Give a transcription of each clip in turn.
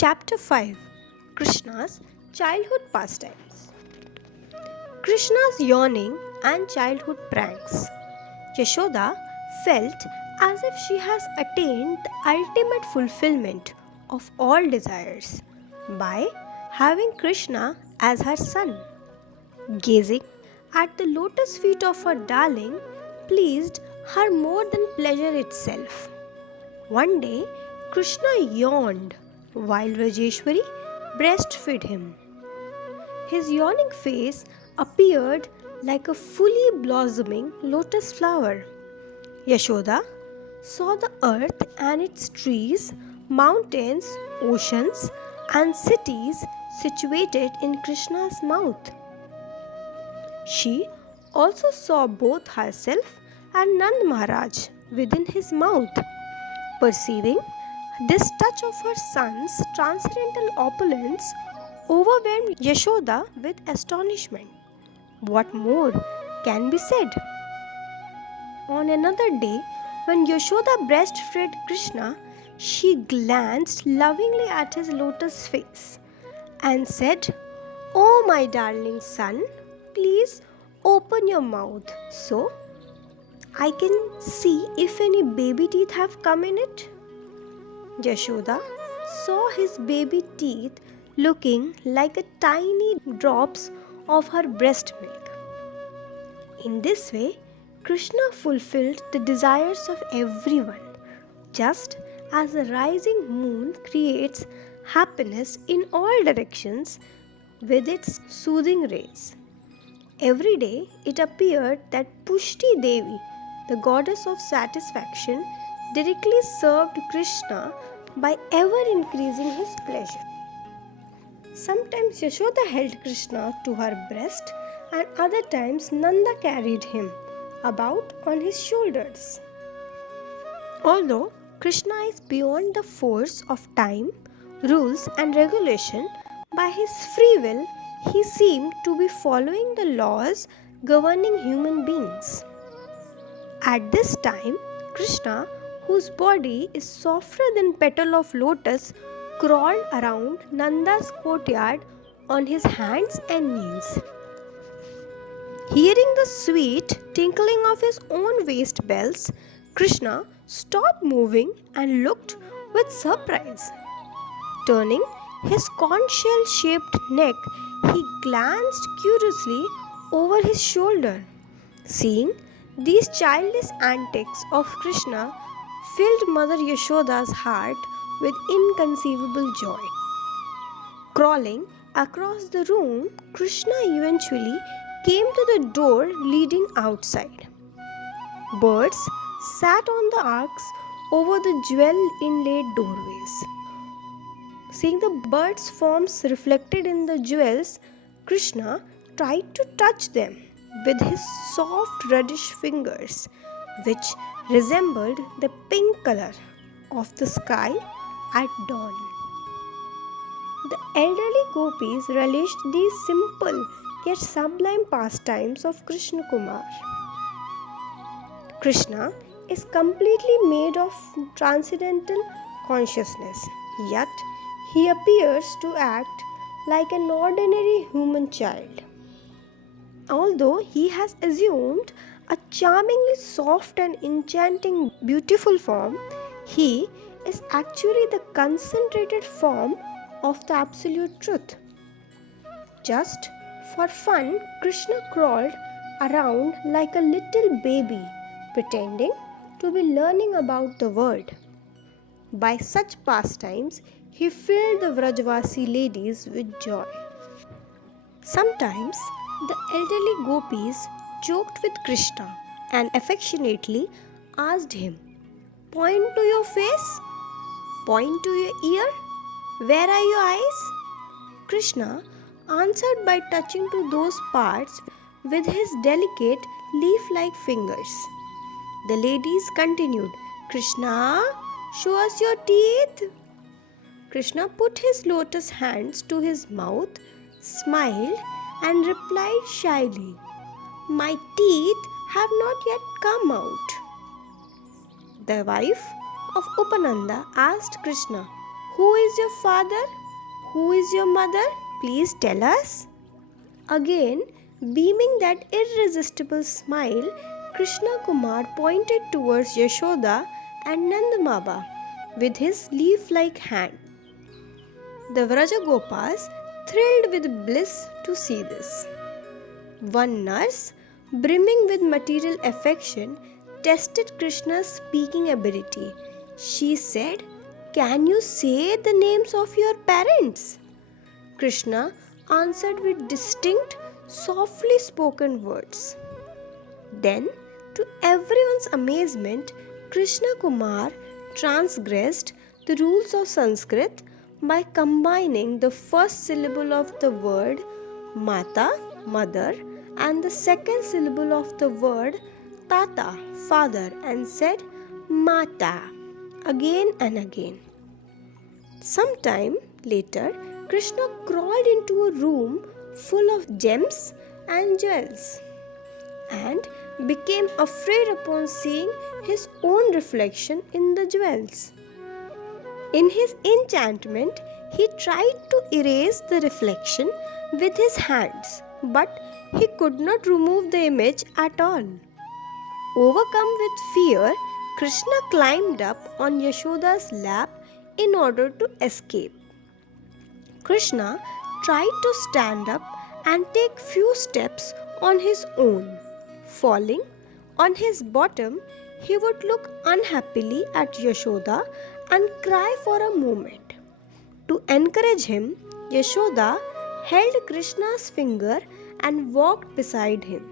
Chapter 5 Krishna's Childhood Pastimes. Krishna's yawning and childhood pranks. Yashoda felt as if she has attained the ultimate fulfillment of all desires by having Krishna as her son. Gazing at the lotus feet of her darling pleased her more than pleasure itself. One day, Krishna yawned while Rajeshwari breastfed him. His yawning face appeared like a fully blossoming lotus flower. Yashoda saw the earth and its trees, mountains, oceans, and cities situated in Krishna's mouth. She also saw both herself and Nand Maharaj within his mouth. Perceiving this touch of her son's transcendental opulence overwhelmed Yashoda with astonishment. What more can be said? On another day, when Yashoda breastfed Krishna, she glanced lovingly at his lotus face and said, "Oh, my darling son, please open your mouth so I can see if any baby teeth have come in it." Yashoda saw his baby teeth looking like a tiny drops of her breast milk. In this way, Krishna fulfilled the desires of everyone, just as the rising moon creates happiness in all directions with its soothing rays. Every day it appeared that Pushti Devi, the goddess of satisfaction, directly served Krishna by ever increasing his pleasure. Sometimes Yashoda held Krishna to her breast and other times Nanda carried him about on his shoulders. Although Krishna is beyond the force of time, rules and regulation, by his free will he seemed to be following the laws governing human beings. At this time, Krishna, whose body is softer than petal of lotus, crawled around Nanda's courtyard on his hands and knees. Hearing the sweet tinkling of his own waist bells, Krishna stopped moving and looked with surprise. Turning his conch shell shaped neck, he glanced curiously over his shoulder. Seeing these childish antics of Krishna filled Mother Yashoda's heart with inconceivable joy. Crawling across the room, Krishna eventually came to the door leading outside. Birds sat on the arcs over the jewel-inlaid doorways. Seeing the birds' forms reflected in the jewels, Krishna tried to touch them with his soft reddish fingers, which resembled the pink color of the sky at dawn. The elderly gopis relished these simple yet sublime pastimes of Krishna Kumar. Krishna is completely made of transcendental consciousness, yet he appears to act like an ordinary human child. Although he has assumed a charmingly soft and enchanting beautiful form, he is actually the concentrated form of the absolute truth. Just for fun, Krishna crawled around like a little baby, pretending to be learning about the world. By such pastimes, he filled the Vrajvasi ladies with joy. Sometimes the elderly gopis joked with Krishna and affectionately asked him, "Point to your face, point to your ear, where are your eyes?" Krishna answered by touching to those parts with his delicate leaf-like fingers. The ladies continued, "Krishna, show us your teeth." Krishna put his lotus hands to his mouth, smiled and replied shyly, "My teeth have not yet come out." The wife of Upananda asked Krishna, Who is your father? Who is your mother? Please tell us. Again, beaming that irresistible smile, Krishna Kumar pointed towards Yashoda and Nanda Baba with his leaf-like hand. The Vrajagopas thrilled with bliss to see this. One nurse, brimming with material affection, tested Krishna's speaking ability. She said, "Can you say the names of your parents?" Krishna answered with distinct, softly spoken words. Then, to everyone's amazement, Krishna Kumar transgressed the rules of Sanskrit by combining the first syllable of the word Mata, mother, and the second syllable of the word Tata, father, and said Mata again and again. Sometime later, Krishna crawled into a room full of gems and jewels and became afraid upon seeing his own reflection in the jewels. In his enchantment, he tried to erase the reflection with his hands, but he could not remove the image at all. Overcome with fear, Krishna climbed up on Yashoda's lap in order to escape. Krishna tried to stand up and take few steps on his own. Falling on his bottom, he would look unhappily at Yashoda and cry for a moment. To encourage him, Yashoda held Krishna's finger and walked beside him.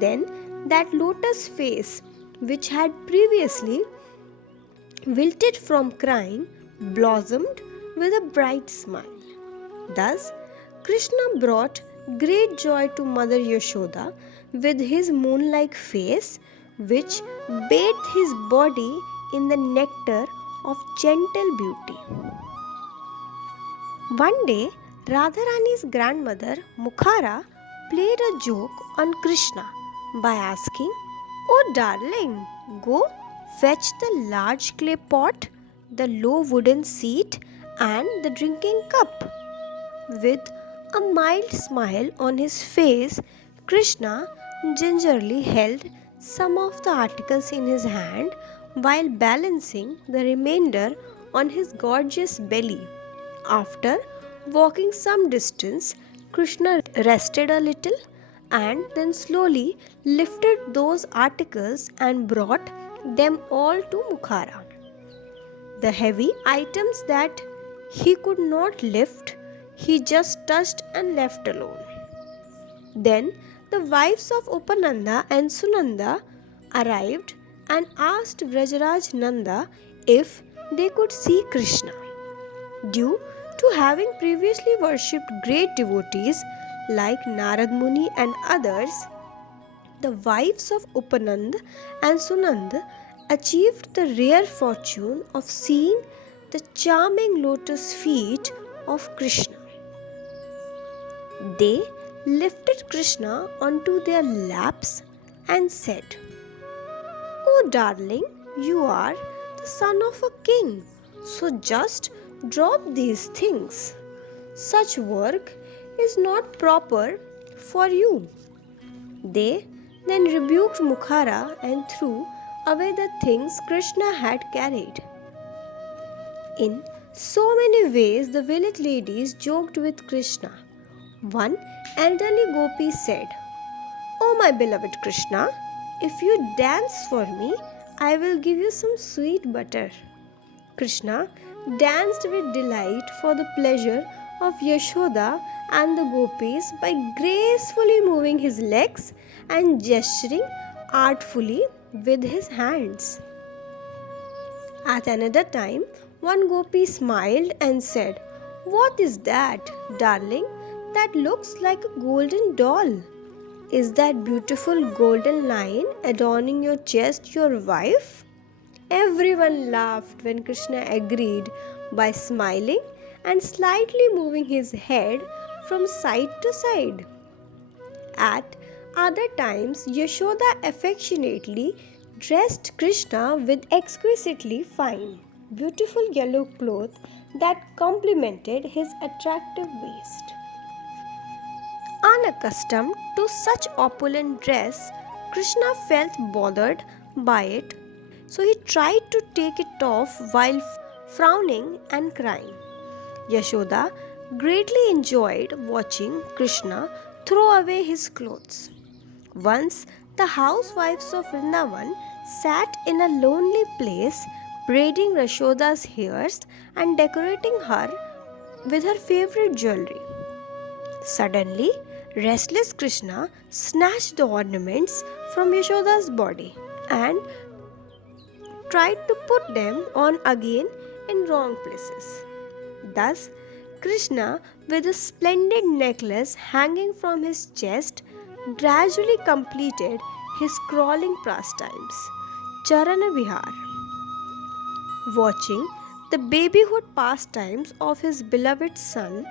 Then that lotus face, which had previously wilted from crying, blossomed with a bright smile. Thus, Krishna brought great joy to Mother Yashoda with his moon-like face, which bathed his body in the nectar of gentle beauty. One day, Radharani's grandmother Mukhara played a joke on Krishna by asking, "Oh darling, go fetch the large clay pot, the low wooden seat, and the drinking cup." With a mild smile on his face, Krishna gingerly held some of the articles in his hand while balancing the remainder on his gorgeous belly. After walking some distance, Krishna rested a little and then slowly lifted those articles and brought them all to Mukhara. The heavy items that he could not lift, he just touched and left alone. Then the wives of Upananda and Sunanda arrived and asked Vrajaraj Nanda if they could see Krishna. Due to having previously worshipped great devotees like Narad Muni and others, the wives of Upanand and Sunand achieved the rare fortune of seeing the charming lotus feet of Krishna. They lifted Krishna onto their laps and said, "Oh darling, you are the son of a king, so just drop these things. Such work is not proper for you." They then rebuked Mukhara and threw away the things Krishna had carried. In so many ways, the village ladies joked with Krishna. One elderly gopi said, "Oh my beloved Krishna, if you dance for me, I will give you some sweet butter." Krishna danced with delight for the pleasure of Yashoda and the gopis by gracefully moving his legs and gesturing artfully with his hands. At another time, one gopi smiled and said, "What is that, darling? That looks like a golden doll. Is that beautiful golden line adorning your chest your wife?" Everyone laughed when Krishna agreed by smiling and slightly moving his head from side to side. At other times, Yashoda affectionately dressed Krishna with exquisitely fine, beautiful yellow cloth that complemented his attractive waist. Unaccustomed to such opulent dress, Krishna felt bothered by it, so he tried to take it off while frowning and crying. Yashoda greatly enjoyed watching Krishna throw away his clothes. Once, the housewives of Vrindavan sat in a lonely place braiding Yashoda's hairs and decorating her with her favorite jewelry. Suddenly, restless Krishna snatched the ornaments from Yashoda's body and tried to put them on again in wrong places. Thus, Krishna, with a splendid necklace hanging from his chest, gradually completed his crawling pastimes, Charana Vihar. Watching the babyhood pastimes of his beloved son,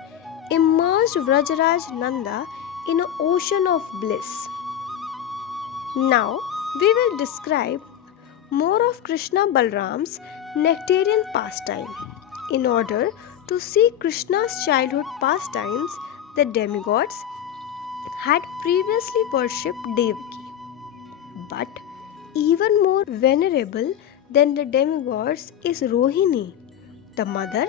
immersed Vrajaraj Nanda in an ocean of bliss. Now, we will describe more of Krishna Balram's nectarian pastime. In order to see Krishna's childhood pastimes, the demigods had previously worshipped Devaki. But even more venerable than the demigods is Rohini, the mother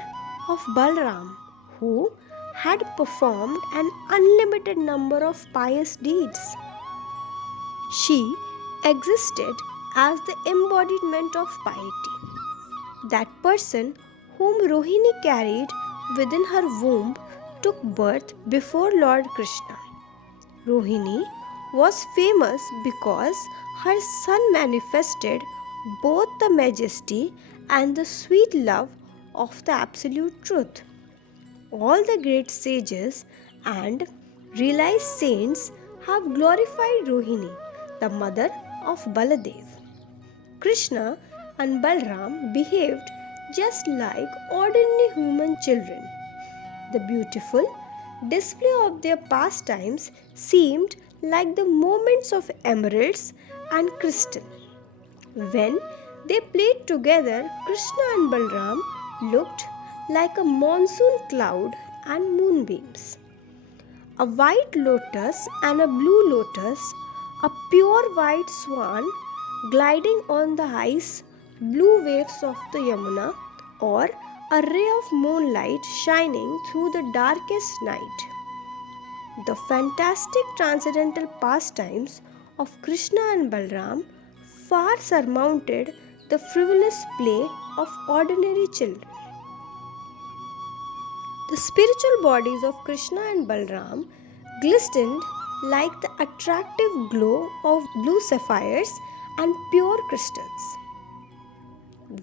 of Balram, who had performed an unlimited number of pious deeds. She existed as the embodiment of piety. That person whom Rohini carried within her womb took birth before Lord Krishna. Rohini was famous because her son manifested both the majesty and the sweet love of the absolute truth. All the great sages and realized saints have glorified Rohini, the mother of Baladev. Krishna and Balram behaved just like ordinary human children. The beautiful display of their pastimes seemed like the moments of emeralds and crystal. When they played together, Krishna and Balram looked like a monsoon cloud and moonbeams. A white lotus and a blue lotus, a pure white swan gliding on the ice blue waves of the Yamuna, or a ray of moonlight shining through the darkest night. The fantastic transcendental pastimes of Krishna and Balram far surmounted the frivolous play of ordinary children. The spiritual bodies of Krishna and Balram glistened like the attractive glow of blue sapphires and pure crystals.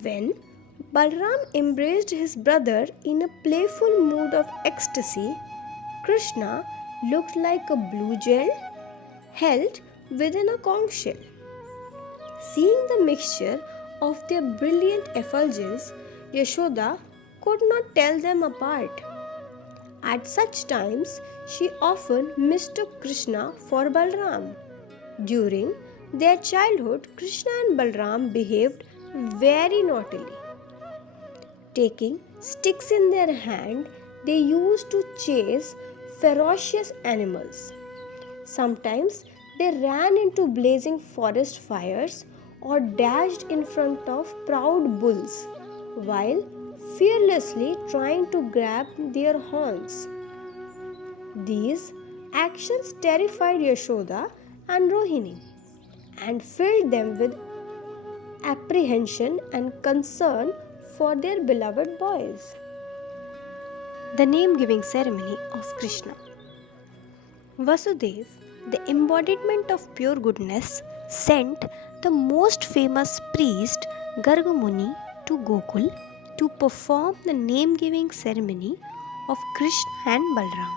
When Balram embraced his brother in a playful mood of ecstasy, Krishna looked like a blue gel held within a conch shell. Seeing the mixture of their brilliant effulgence, Yashoda could not tell them apart. At such times, she often mistook Krishna for Balram. During their childhood, Krishna and Balram behaved very naughtily. Taking sticks in their hand, they used to chase ferocious animals. Sometimes they ran into blazing forest fires or dashed in front of proud bulls while fearlessly trying to grab their horns. These actions terrified Yashoda and Rohini and filled them with apprehension and concern for their beloved boys. The name giving ceremony of Krishna. Vasudev, the embodiment of pure goodness, sent the most famous priest Garga Muni to Gokul to perform the name giving ceremony of Krishna and Balram.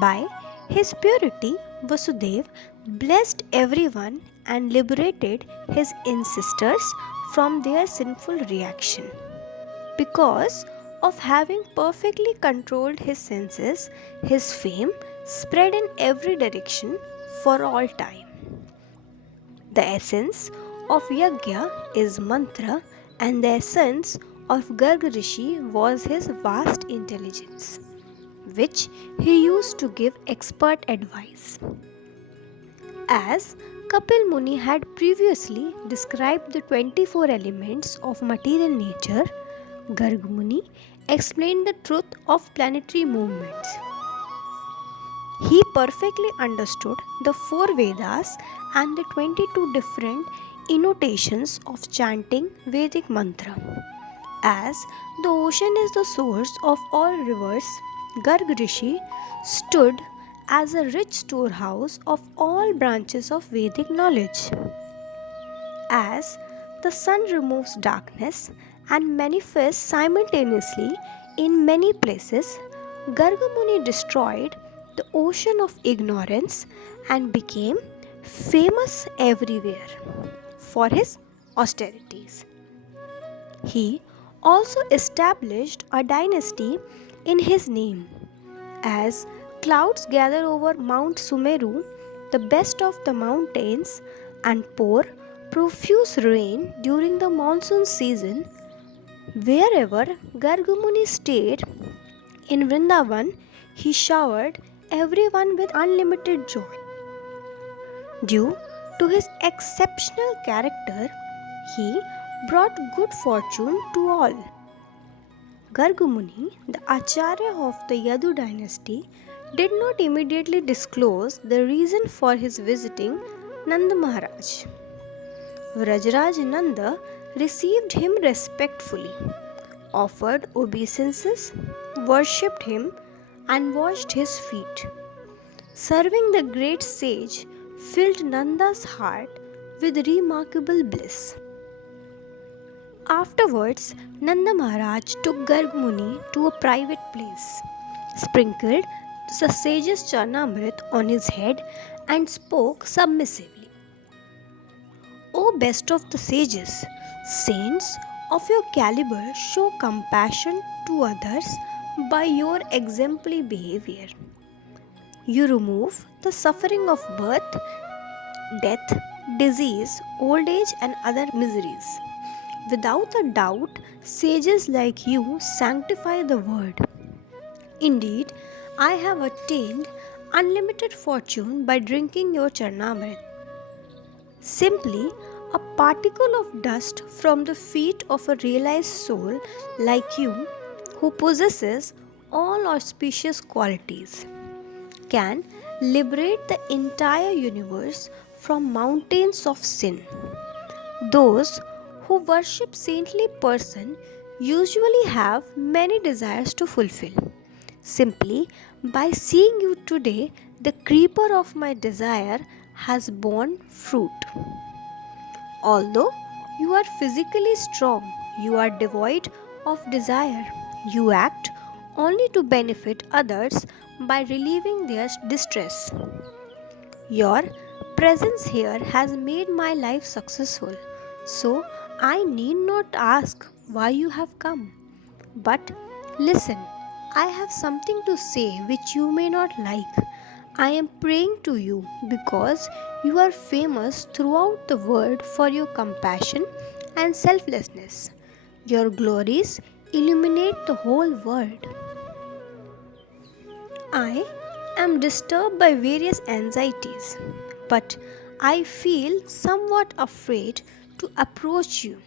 By his purity, Vasudev blessed everyone and liberated his ancestors from their sinful reaction. Because of having perfectly controlled his senses, his fame spread in every direction for all time. The essence of yajna is mantra, and the essence of Garg Rishi was his vast intelligence, which he used to give expert advice. As Kapil Muni had previously described the 24 elements of material nature, Garg Muni explained the truth of planetary movements. He perfectly understood the four Vedas and the 22 different innotations of chanting Vedic mantra. As the ocean is the source of all rivers, Garg Rishi stood as a rich storehouse of all branches of Vedic knowledge. As the sun removes darkness and manifests simultaneously in many places, Garga Muni destroyed the ocean of ignorance and became famous everywhere for his austerities. He also established a dynasty in his name. As clouds gather over Mount Sumeru, the best of the mountains, and pour profuse rain during the monsoon season, wherever Gargamuni stayed in Vrindavan, he showered everyone with unlimited joy. Due to his exceptional character, he brought good fortune to all. Gargamuni, the Acharya of the Yadu dynasty, did not immediately disclose the reason for his visiting Nanda Maharaj. Vrajraj Nanda received him respectfully, offered obeisances, worshipped him, and washed his feet. Serving the great sage filled Nanda's heart with remarkable bliss. Afterwards, Nanda Maharaj took Garg Muni to a private place, sprinkled the sage's Charnamrit on his head, and spoke submissively. O best of the sages, saints of your caliber show compassion to others by your exemplary behavior. You remove the suffering of birth, death, disease, old age, and other miseries. Without a doubt, sages like you sanctify the world. Indeed, I have attained unlimited fortune by drinking your Charnamrit. Simply a particle of dust from the feet of a realized soul like you, who possesses all auspicious qualities, can liberate the entire universe from mountains of sin. Those who worship saintly person usually have many desires to fulfill. Simply by seeing you today, the creeper of my desire has borne fruit. Although you are physically strong, you are devoid of desire. You act only to benefit others by relieving their distress. Your presence here has made my life successful, so I need not ask why you have come. But listen, I have something to say which you may not like. I am praying to you because you are famous throughout the world for your compassion and selflessness. Your glories illuminate the whole world. I am disturbed by various anxieties, but I feel somewhat afraid to approach you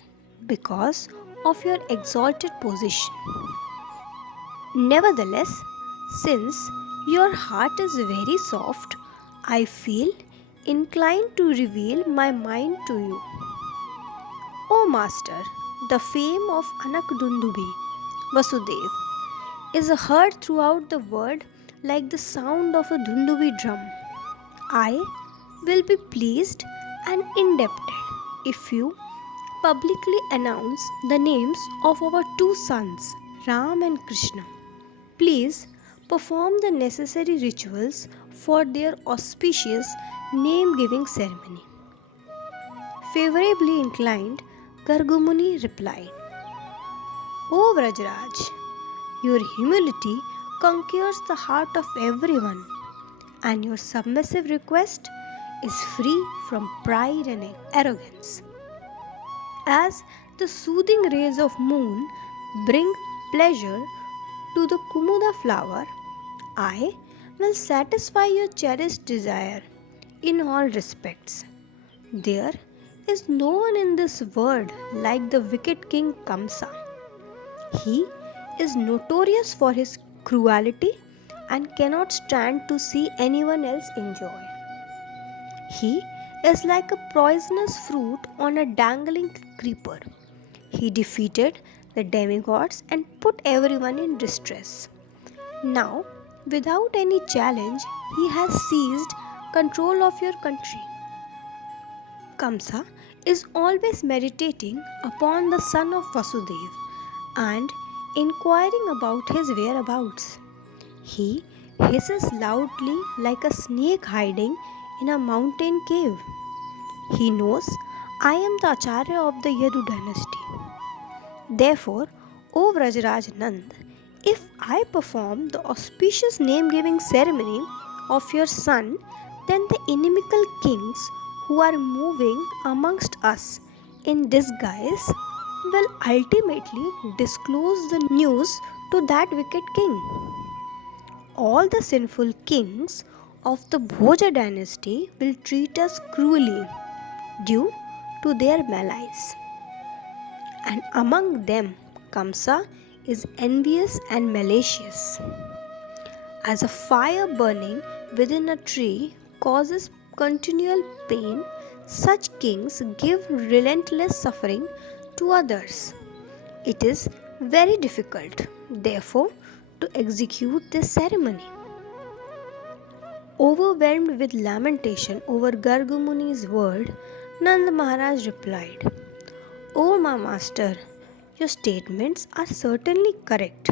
because of your exalted position. Nevertheless, since your heart is very soft, I feel inclined to reveal my mind to you. O Master, the fame of Anakdundubi, Vasudev, is heard throughout the world like the sound of a Dundubi drum. I will be pleased and indebted if you publicly announce the names of our two sons, Ram and Krishna. Please perform the necessary rituals for their auspicious name giving ceremony. Favorably inclined, Gargumuni replied, O Vrajraj, your humility conquers the heart of everyone, and your submissive request is free from pride and arrogance. As the soothing rays of moon bring pleasure to the Kumuda flower, I will satisfy your cherished desire in all respects. There is no one in this world like the wicked king Kamsa. He is notorious for his cruelty and cannot stand to see anyone else enjoy. He is like a poisonous fruit on a dangling creeper. He defeated the demigods and put everyone in distress. Now, without any challenge, he has seized control of your country. Kamsa is always meditating upon the son of Vasudev and inquiring about his whereabouts. He hisses loudly like a snake hiding in a mountain cave. He knows I am the Acharya of the Yadu dynasty. Therefore, O Vrajraj Nand, if I perform the auspicious name giving ceremony of your son, then the inimical kings who are moving amongst us in disguise will ultimately disclose the news to that wicked king. All the sinful kings of the Bhoja dynasty will treat us cruelly due to their malice. And among them, Kamsa is envious and malicious. As a fire burning within a tree causes continual pain, such kings give relentless suffering to others. It is very difficult, therefore, to execute this ceremony. Overwhelmed with lamentation over Gargamuni's word, Nand Maharaj replied, O my master, your statements are certainly correct.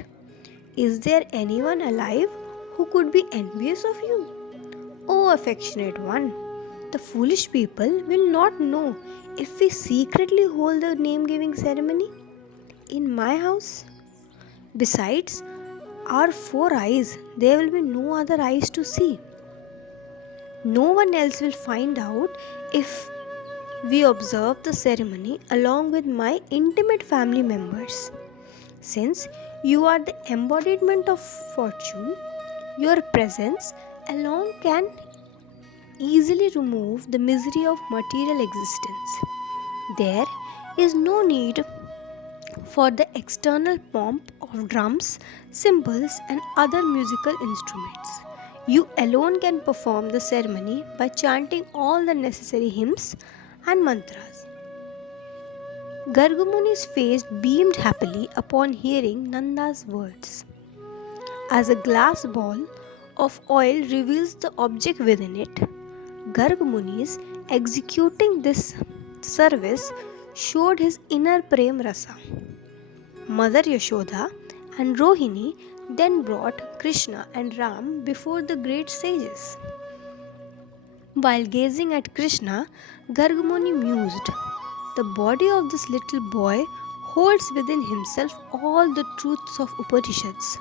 Is there anyone alive who could be envious of you? O affectionate one, the foolish people will not know if we secretly hold the name giving ceremony in my house. Besides our four eyes, there will be no other eyes to see. No one else will find out if we observe the ceremony along with my intimate family members. Since you are the embodiment of fortune, your presence alone can easily remove the misery of material existence. There is no need for the external pomp of drums, cymbals, and other musical instruments. You alone can perform the ceremony by chanting all the necessary hymns and mantras. Gargamuni's face beamed happily upon hearing Nanda's words. As a glass ball of oil reveals the object within it, Gargamuni's executing this service showed his inner prem rasa. Mother Yashoda and Rohini then brought Krishna and Ram before the great sages. While gazing at Krishna, Gargamuni mused, the body of this little boy holds within himself all the truths of Upanishads,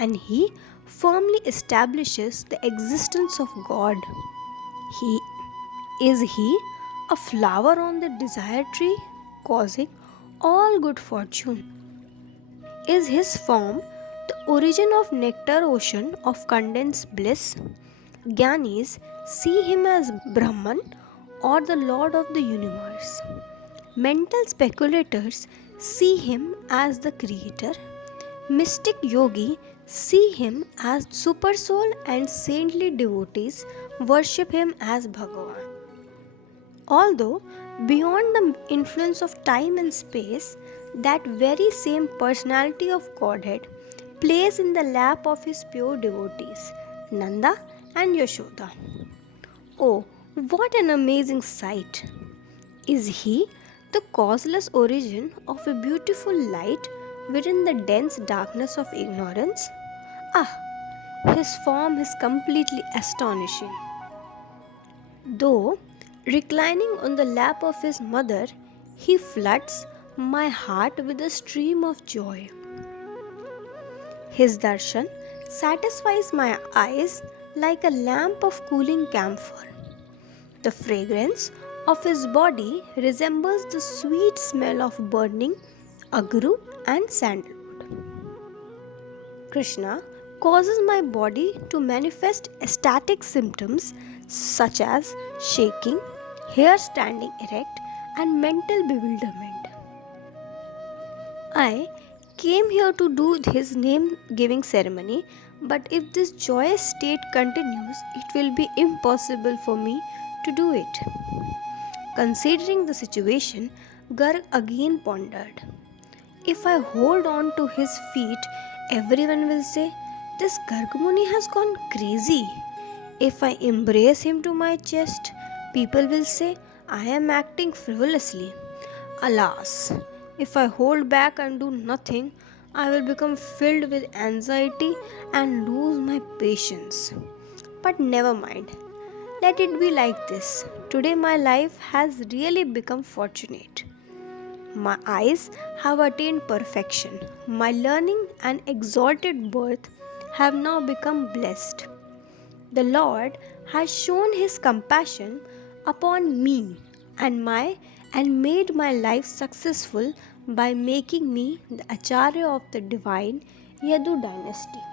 and he firmly establishes the existence of God. Is he a flower on the desire tree, causing all good fortune? Is his form the origin of nectar ocean of condensed bliss? Gyanis see him as Brahman or the Lord of the universe. Mental speculators see him as the Creator. Mystic yogi see him as Supersoul, and saintly devotees worship him as Bhagavan. Although beyond the influence of time and space, that very same personality of Godhead plays in the lap of his pure devotees, Nanda and Yashoda. Oh, what an amazing sight! Is he the causeless origin of a beautiful light within the dense darkness of ignorance? Ah, his form is completely astonishing. Though reclining on the lap of his mother, he floods my heart with a stream of joy. His darshan satisfies my eyes like a lamp of cooling camphor. The fragrance of his body resembles the sweet smell of burning agru and sandalwood. Krishna causes my body to manifest ecstatic symptoms such as shaking, hair standing erect, and mental bewilderment. I came here to do his name giving ceremony, but if this joyous state continues, it will be impossible for me to do it. Considering the situation, Garg again pondered. If I hold on to his feet, everyone will say, "This Gargmuni has gone crazy." If I embrace him to my chest, people will say, "I am acting frivolously." Alas, if I hold back and do nothing, I will become filled with anxiety and lose my patience. But never mind, let it be like this. Today, my life has really become fortunate. My eyes have attained perfection. My learning and exalted birth have now become blessed. The Lord has shown his compassion upon me and made my life successful by making me the Acharya of the divine Yadu dynasty.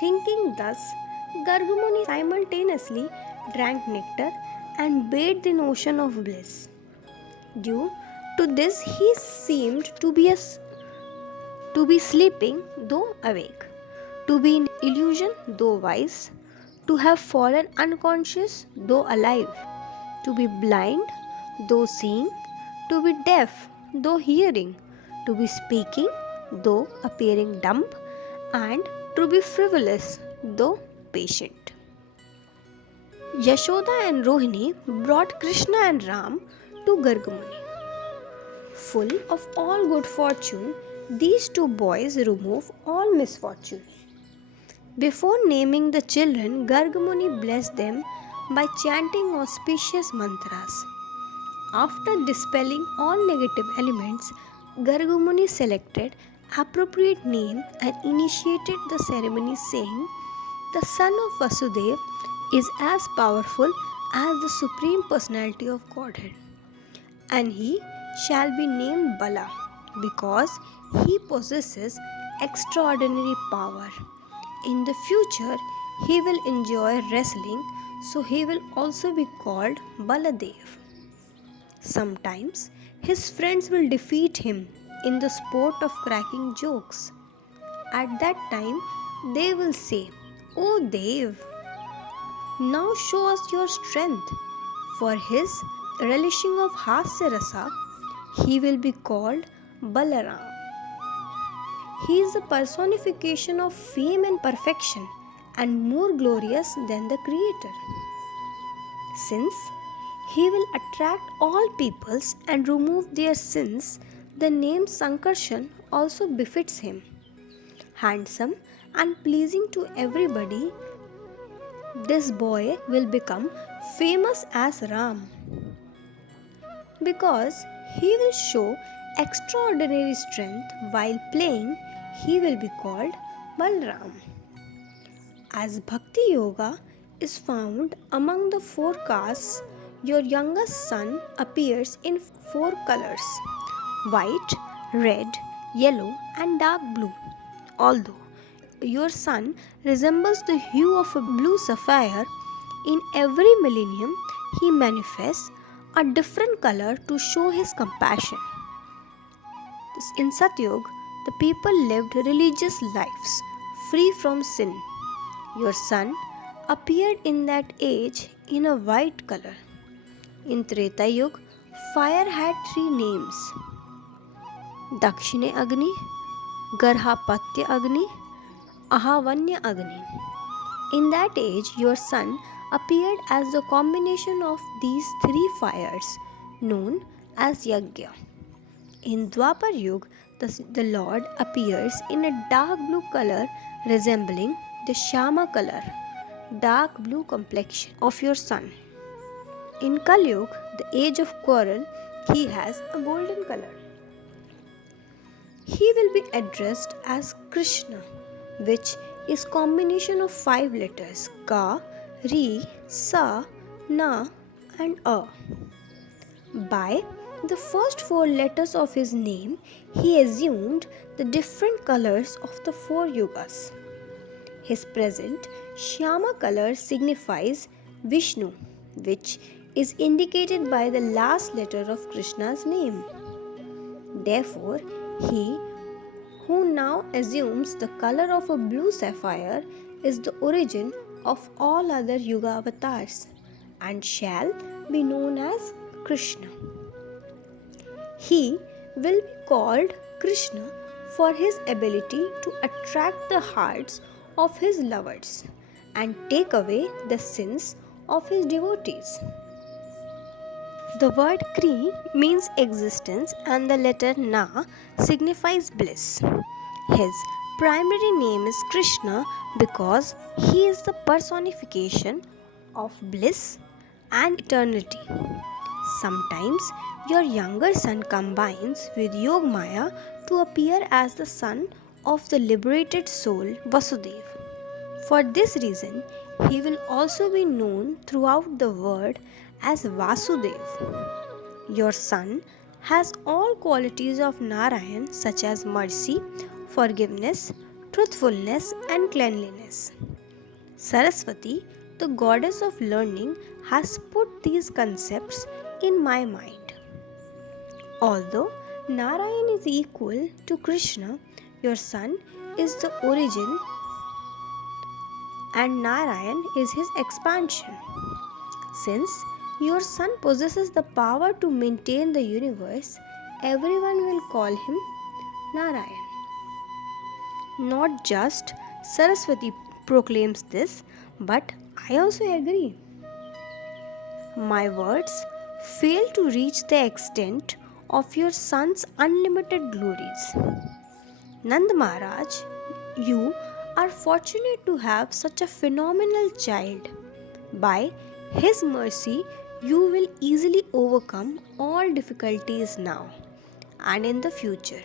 Thinking thus, Gargmuni simultaneously drank nectar and bathed in ocean of bliss. Due to this, he seemed to be sleeping though awake, to be in illusion though wise, to have fallen unconscious though alive, to be blind though seeing, to be deaf though hearing, to be speaking though appearing dumb, and to be frivolous though patient. Yashoda and Rohini brought Krishna and Ram to Gargmuni. Full of all good fortune, these two boys remove all misfortune. Before naming the children, Gargmuni blessed them by chanting auspicious mantras. After dispelling all negative elements, Gargmuni selected appropriate name and initiated the ceremony saying, "The son of Vasudeva is as powerful as the Supreme Personality of Godhead, and he shall be named Bala because he possesses extraordinary power. In the future, he will enjoy wrestling, so he will also be called Baladev. Sometimes his friends will defeat him in the sport of cracking jokes. At that time, they will say, 'O Dev, now show us your strength.' For his relishing of Hasya Rasa, he will be called Balaram. He is the personification of fame and perfection and more glorious than the Creator. Since he will attract all peoples and remove their sins, the name Sankarshan also befits him. Handsome and pleasing to everybody, this boy will become famous as Ram. Because he will show extraordinary strength while playing, he will be called Balram. As Bhakti Yoga is found among the four castes, your youngest son appears in four colors: white, red, yellow, and dark blue. Although your son resembles the hue of a blue sapphire, in every millennium he manifests a different color to show his compassion. In Satyug, the people lived religious lives free from sin. Your son appeared in that age in a white color. In Treta Yuga, fire had three names: Dakshine Agni, Garhapatya Agni, Ahavanya Agni. In that age, your son appeared as the combination of these three fires, known as Yagya. In Dwapar Yuga, the Lord appears in a dark blue color resembling the Shama color, dark blue complexion of your son. In Kali Yuga, the age of quarrel, he has a golden color. He will be addressed as Krishna, which is combination of 5 letters: Ka, Ri, Sa, Na and A. By the first four letters of his name, he assumed the different colors of the four yugas. His present Shyama color signifies Vishnu, which is indicated by the last letter of Krishna's name. Therefore, he who now assumes the color of a blue sapphire is the origin of all other Yuga avatars and shall be known as Krishna. He will be called Krishna for his ability to attract the hearts of his lovers and take away the sins of his devotees. The word Kri means existence and the letter Na signifies bliss. His primary name is Krishna because he is the personification of bliss and eternity. Sometimes your younger son combines with Yog Maya to appear as the son of the liberated soul Vasudev. For this reason, he will also be known throughout the world as Vasudev. Your son has all qualities of Narayan such as mercy, forgiveness, truthfulness, and cleanliness. Saraswati, the goddess of learning, has put these concepts in my mind. Although Narayan is equal to Krishna, your son is the origin and Narayan is his expansion. Since your son possesses the power to maintain the universe, everyone will call him Narayan. Not just Saraswati proclaims this, but I also agree. My words fail to reach the extent of your son's unlimited glories. Nand Maharaj, you are fortunate to have such a phenomenal child. By his mercy, you will easily overcome all difficulties now and in the future.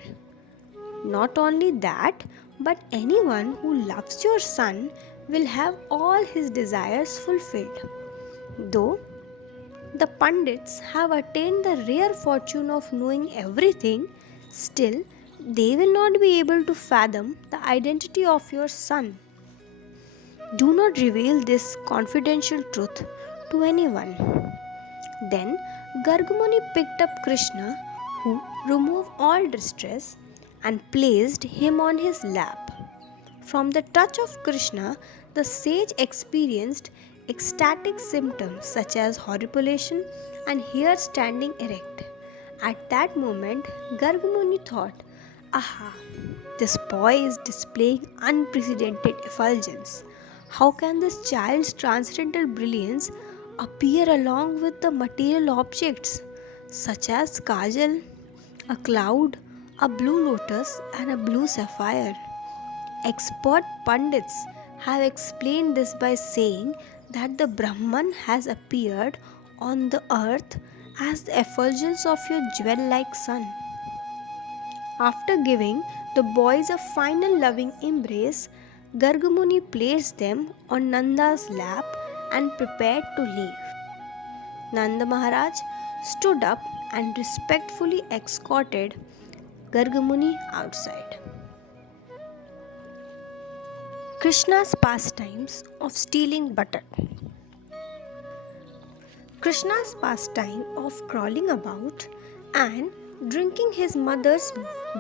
Not only that, but anyone who loves your son will have all his desires fulfilled. Though the Pandits have attained the rare fortune of knowing everything, still they will not be able to fathom the identity of your son. Do not reveal this confidential truth to anyone. Then Gargamuni picked up Krishna, who removed all distress, and placed him on his lap. From the touch of Krishna, the sage experienced ecstatic symptoms such as horripilation and hair standing erect. At that moment, Gargamuni thought, "Aha, this boy is displaying unprecedented effulgence. How can this child's transcendental brilliance appear along with the material objects such as kajal, a cloud, a blue lotus, and a blue sapphire?" Expert pundits have explained this by saying that the Brahman has appeared on the earth as the effulgence of your jewel-like son. After giving the boys a final loving embrace, Gargamuni placed them on Nanda's lap and prepared to leave. Nanda Maharaj stood up and respectfully escorted Gargamuni outside. Krishna's pastimes of stealing butter. Krishna's pastime of crawling about and drinking his mother's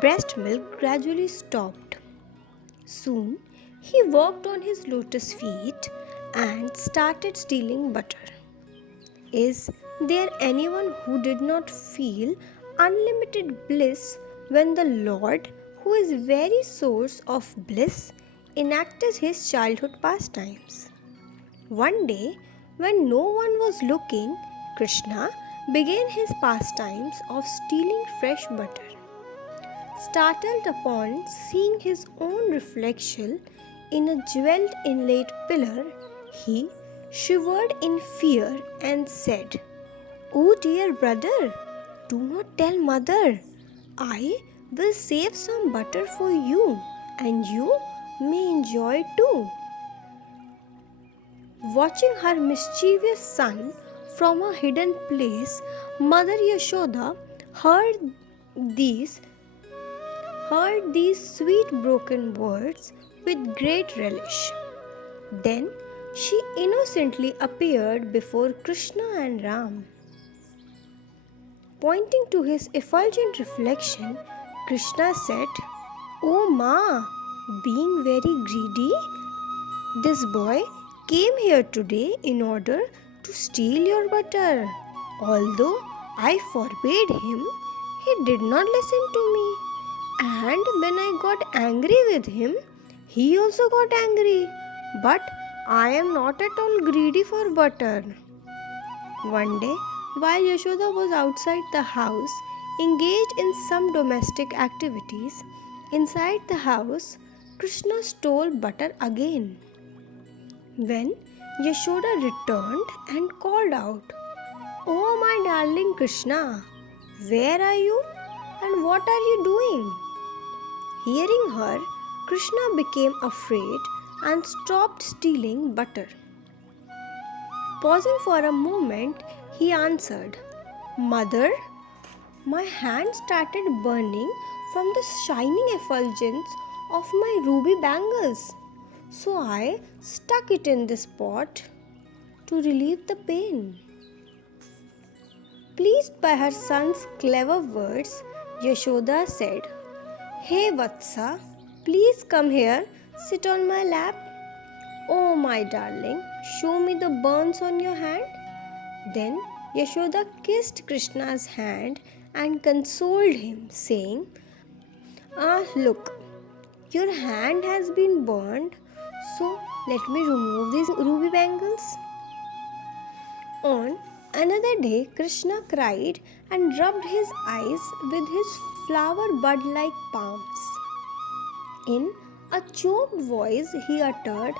breast milk gradually stopped. Soon he walked on his lotus feet and started stealing butter. Is there anyone who did not feel unlimited bliss when the Lord, who is very source of bliss, enacted his childhood pastimes? One day, when no one was looking, Krishna began his pastimes of stealing fresh butter. Startled upon seeing his own reflection in a jeweled inlaid pillar, he shivered in fear and said, "Oh dear brother, do not tell mother. I will save some butter for you, and you may enjoy too." Watching her mischievous son from a hidden place, Mother Yashoda heard these heard these sweet broken words with great relish. Then she innocently appeared before Krishna and Ram. Pointing to his effulgent reflection, Krishna said, "Oh Ma, being very greedy, this boy came here today in order to steal your butter. Although I forbade him, he did not listen to me. And when I got angry with him, he also got angry. But I am not at all greedy for butter." One day, while Yashoda was outside the house, engaged in some domestic activities, inside the house, Krishna stole butter again. When Yashoda returned and called out, "Oh my darling Krishna, where are you and what are you doing?" Hearing her, Krishna became afraid and stopped stealing butter. Pausing for a moment, he answered, "Mother, my hand started burning from the shining effulgence of my ruby bangles. So I stuck it in this pot to relieve the pain." Pleased by her son's clever words, Yashoda said, "Hey Vatsa, please come here, sit on my lap. Oh my darling, show me the burns on your hand." Then Yashoda kissed Krishna's hand and consoled him, saying, Look, your hand has been burned, so let me remove these ruby bangles." On another day, Krishna cried and rubbed his eyes with his flower bud-like palms. In a choked voice, he uttered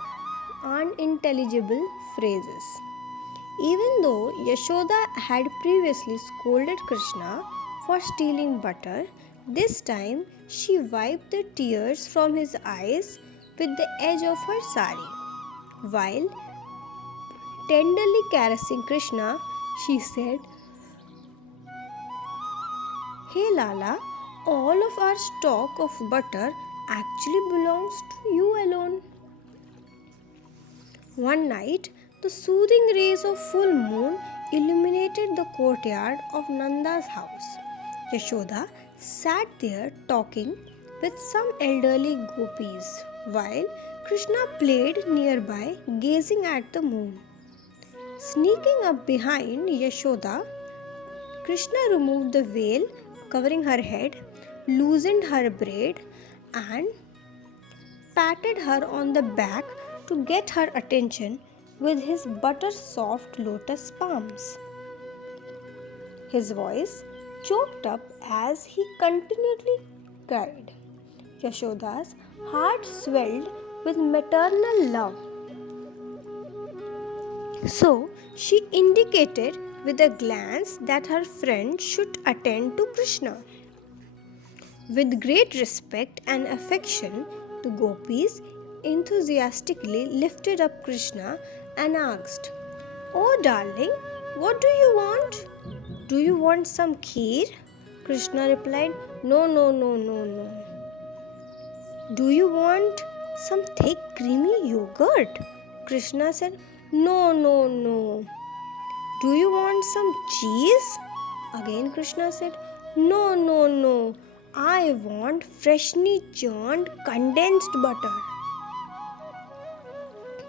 unintelligible phrases. Even though Yashoda had previously scolded Krishna for stealing butter, this time she wiped the tears from his eyes with the edge of her sari. While tenderly caressing Krishna, she said, "Hey Lala, all of our stock of butter actually belongs to you alone." One night, the soothing rays of full moon illuminated the courtyard of Nanda's house. Yashoda sat there talking with some elderly gopis, while Krishna played nearby, gazing at the moon. Sneaking up behind Yashoda, Krishna removed the veil covering her head, loosened her braid, and patted her on the back to get her attention with his butter-soft lotus palms. His voice choked up as he continually cried. Yashoda's heart swelled with maternal love. So she indicated with a glance that her friend should attend to Krishna. With great respect and affection, the gopis enthusiastically lifted up Krishna and asked, "Oh darling, what do you want? Do you want some kheer?" Krishna replied, "No, no, no, no, no." "Do you want some thick creamy yogurt?" Krishna said, "No, no, no." "Do you want some cheese?" Again Krishna said, "No, no, no. I want freshly churned condensed butter."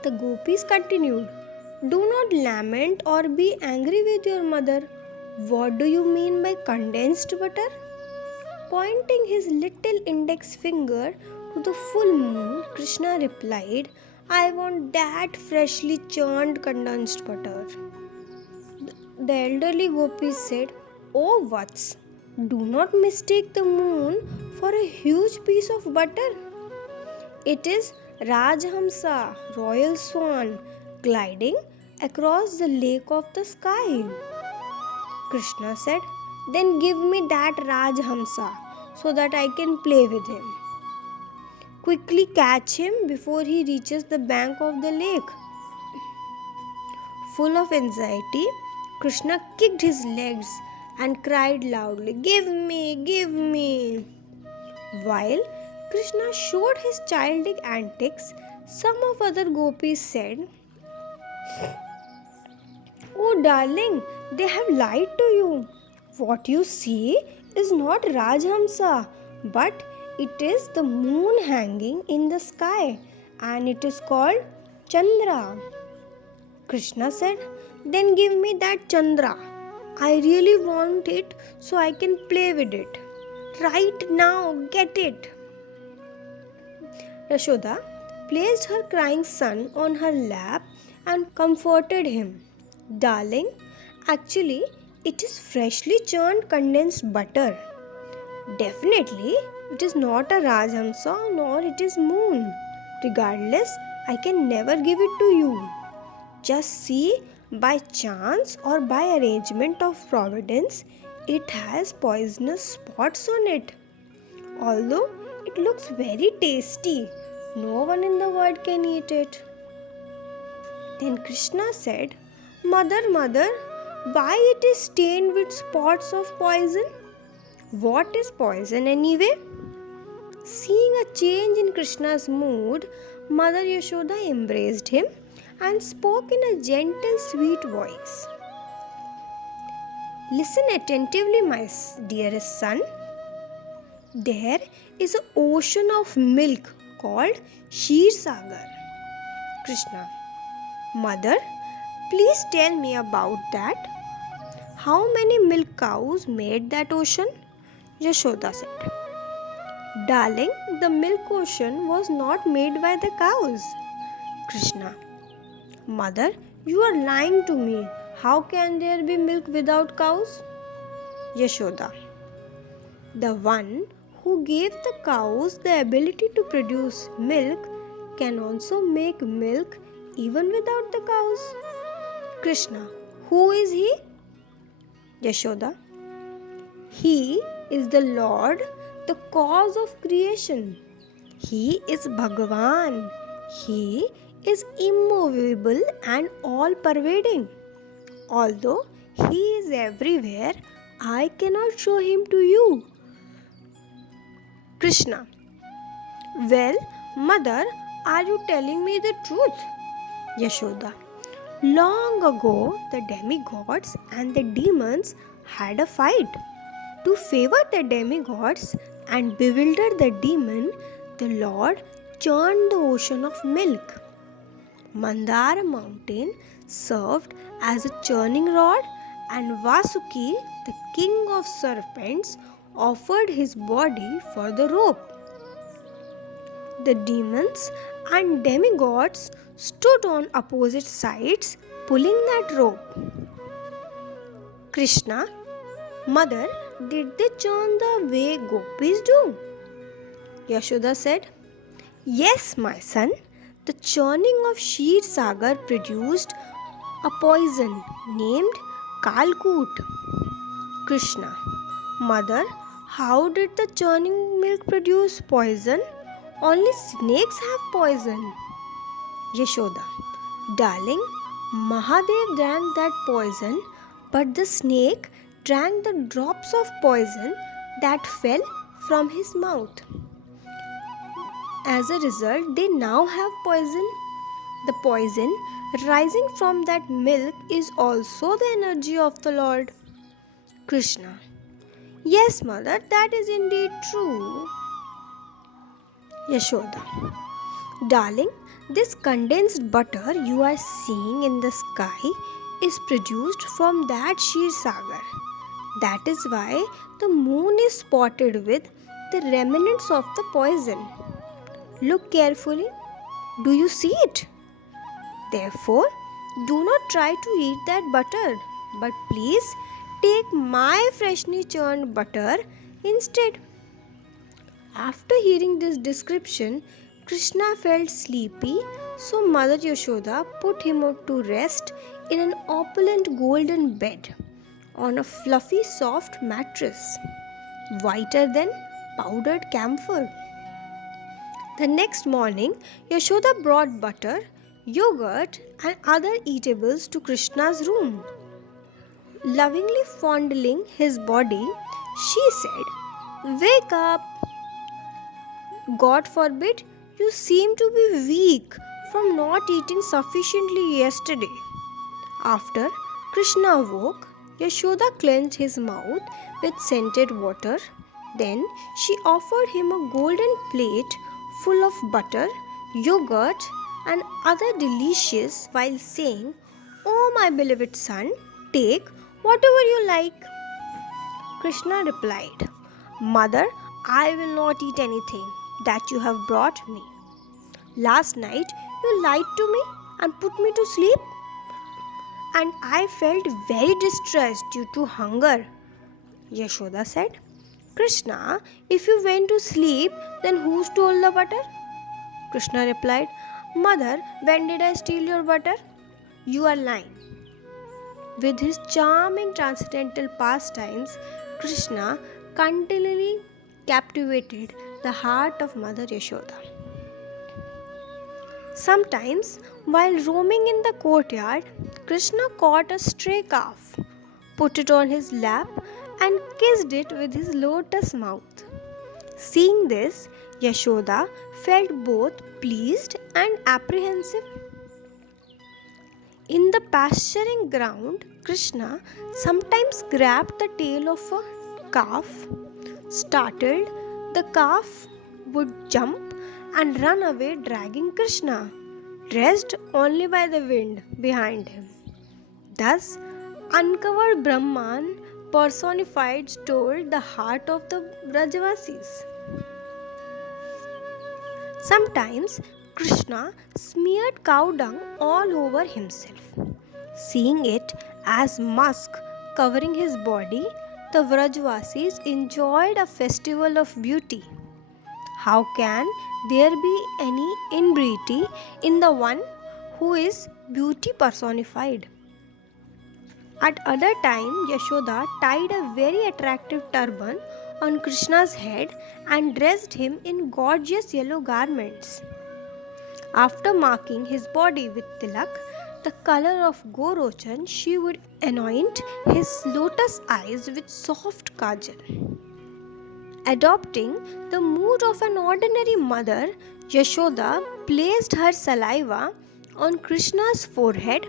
The gopis continued, "Do not lament or be angry with your mother. What do you mean by condensed butter?" Pointing his little index finger to the full moon, Krishna replied, "I want that freshly churned condensed butter." The elderly gopis said, "Oh Vats, do not mistake the moon for a huge piece of butter. It is Rajhamsa, royal swan, gliding across the lake of the sky." Krishna said, "Then give me that Rajhamsa so that I can play with him. Quickly catch him before he reaches the bank of the lake." Full of anxiety, Krishna kicked his legs and cried loudly, "Give me, give me." While Krishna showed his childish antics, some of other gopis said, "Oh darling, they have lied to you. What you see is not Rajhamsa, but it is the moon hanging in the sky, and it is called Chandra." Krishna said, "Then give me that Chandra. I really want it so I can play with it. Right now, get it." Yashoda placed her crying son on her lap and comforted him. "Darling, actually, it is freshly churned condensed butter. Definitely, it is not a Rajhamsa nor it is moon. Regardless, I can never give it to you. Just see, by chance or by arrangement of providence, it has poisonous spots on it. Although it looks very tasty, no one in the world can eat it." Then Krishna said, "Mother, mother, why it is stained with spots of poison? What is poison anyway?" Seeing a change in Krishna's mood, Mother Yashoda embraced him and spoke in a gentle, sweet voice. "Listen attentively, my dearest son. There is an ocean of milk called Sheer Sagar." Krishna: "Mother, please tell me about that. How many milk cows made that ocean?" Yashoda said, "Darling, the milk ocean was not made by the cows." Krishna: "Mother, you are lying to me. How can there be milk without cows?" Yashoda: "The one who gave the cows the ability to produce milk can also make milk even without the cows." Krishna: "Who is he?" Yashoda: "He is the Lord, the cause of creation. He is Bhagavan. He is immovable and all pervading. Although he is everywhere, I cannot show him to you." Krishna: "Well, mother, are you telling me the truth?" Yashoda: "Long ago, the demigods and the demons had a fight. To favor the demigods and bewilder the demon, the Lord churned the ocean of milk. Mandara mountain served as a churning rod, and Vasuki, the king of serpents, offered his body for the rope. The demons and demigods stood on opposite sides pulling that rope." Krishna: "Mother, did they churn the way gopis do?" Yashoda said, "Yes, my son. The churning of Sheer Sagar produced a poison named Kalkut." Krishna: "Mother, how did the churning milk produce poison? Only snakes have poison." Yashoda: "Darling, Mahadev drank that poison, but the snake drank the drops of poison that fell from his mouth. As a result, they now have poison. The poison rising from that milk is also the energy of the Lord." Krishna: "Yes, mother, that is indeed true." Yashoda: "Darling, this condensed butter you are seeing in the sky is produced from that Sheer Sagar. That is why the moon is spotted with the remnants of the poison. Look carefully. Do you see it? Therefore, do not try to eat that butter, but please take my freshly churned butter instead." After hearing this description, Krishna felt sleepy, so Mother Yashoda put him to rest in an opulent golden bed on a fluffy soft mattress, whiter than powdered camphor. The next morning, Yashoda brought butter, yogurt, and other eatables to Krishna's room. Lovingly fondling his body, she said, "Wake up! God forbid you seem to be weak from not eating sufficiently yesterday." After Krishna woke, Yashoda cleansed his mouth with scented water. Then she offered him a golden plate full of butter, yogurt, and other delicious while saying, "Oh, my beloved son, take whatever you like." Krishna replied, "Mother, I will not eat anything that you have brought me. Last night you lied to me and put me to sleep, and I felt very distressed due to hunger." Yashoda said, "Krishna, if you went to sleep, then who stole the butter?" Krishna replied, "Mother, when did I steal your butter?" "You are lying." With his charming transcendental pastimes, Krishna continually captivated the heart of Mother Yashoda. Sometimes, while roaming in the courtyard, Krishna caught a stray calf, put it on his lap, and kissed it with his lotus mouth. Seeing this, Yashoda felt both pleased and apprehensive. In the pasturing ground, Krishna sometimes grabbed the tail of a calf. Startled, the calf would jump and run away, dragging Krishna, dressed only by the wind, behind him. Thus, uncovered Brahman personified stole the heart of the Brajavasis. Sometimes Krishna smeared cow dung all over himself. Seeing it as musk covering his body, the Vrajvasis enjoyed a festival of beauty. How can there be any inebriety in the one who is beauty personified? At other time, Yashoda tied a very attractive turban on Krishna's head and dressed him in gorgeous yellow garments. After marking his body with tilak, the color of Gorochan, she would anoint his lotus eyes with soft kajal. Adopting the mood of an ordinary mother, Yashoda placed her saliva on Krishna's forehead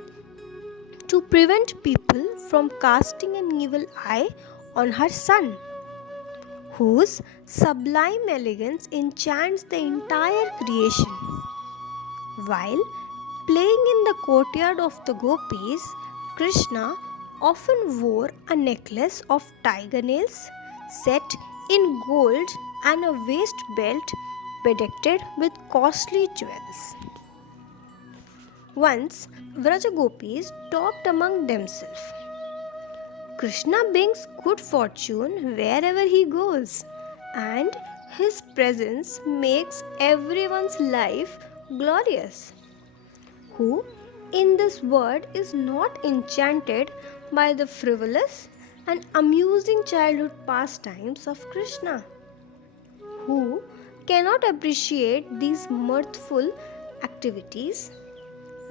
to prevent people from casting an evil eye on her son, whose sublime elegance enchants the entire creation. While playing in the courtyard of the gopis, Krishna often wore a necklace of tiger nails set in gold and a waist belt bedecked with costly jewels. Once, Vrajagopis talked among themselves. "Krishna brings good fortune wherever he goes, and his presence makes everyone's life glorious. Who in this world is not enchanted by the frivolous and amusing childhood pastimes of Krishna? Who cannot appreciate these mirthful activities?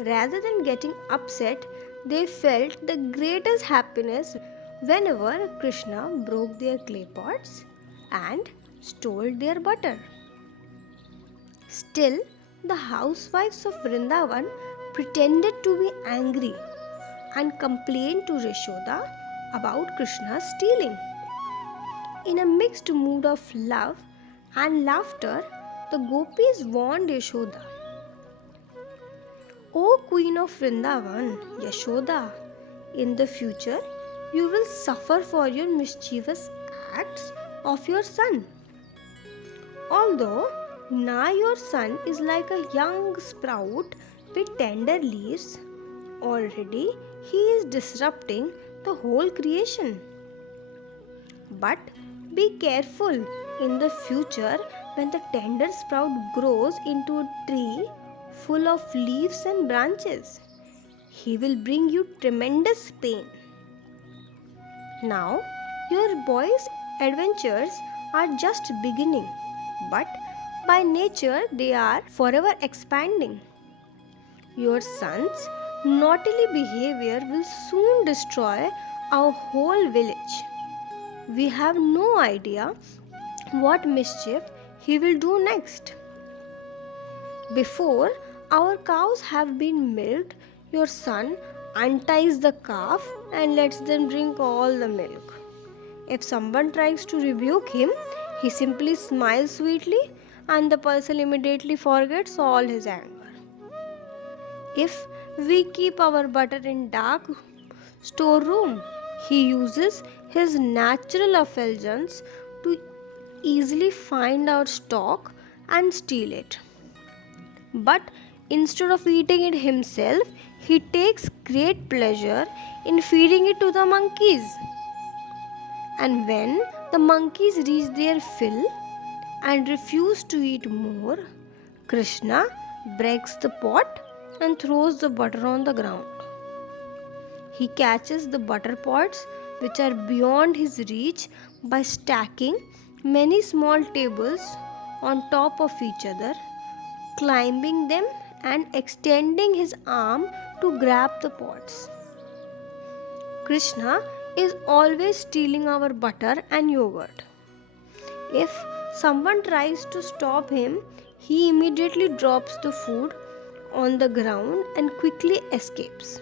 Rather than getting upset, they felt the greatest happiness whenever Krishna broke their clay pots and stole their butter." Still, the housewives of Vrindavan pretended to be angry and complained to Yashoda about Krishna's stealing. In a mixed mood of love and laughter, the gopis warned Yashoda, "O Queen of Vrindavan, Yashoda, in the future you will suffer for your mischievous acts of your son. Although now your son is like a young sprout with tender leaves, already he is disrupting the whole creation. But be careful in the future when the tender sprout grows into a tree full of leaves and branches. He will bring you tremendous pain. Now, your boy's adventures are just beginning, but by nature they are forever expanding. Your son's naughty behavior will soon destroy our whole village. We have no idea what mischief he will do next. Before our cows have been milked, your son unties the calf and lets them drink all the milk. If someone tries to rebuke him, he simply smiles sweetly and the person immediately forgets all his anger. If we keep our butter in dark storeroom, he uses his natural intelligence to easily find our stock and steal it. But instead of eating it himself, he takes great pleasure in feeding it to the monkeys. And when the monkeys reach their fill and refuse to eat more, Krishna breaks the pot and throws the butter on the ground. He catches the butter pots which are beyond his reach by stacking many small tables on top of each other, climbing them and extending his arm to grab the pots. Krishna is always stealing our butter and yogurt. If someone tries to stop him, he immediately drops the food on the ground and quickly escapes.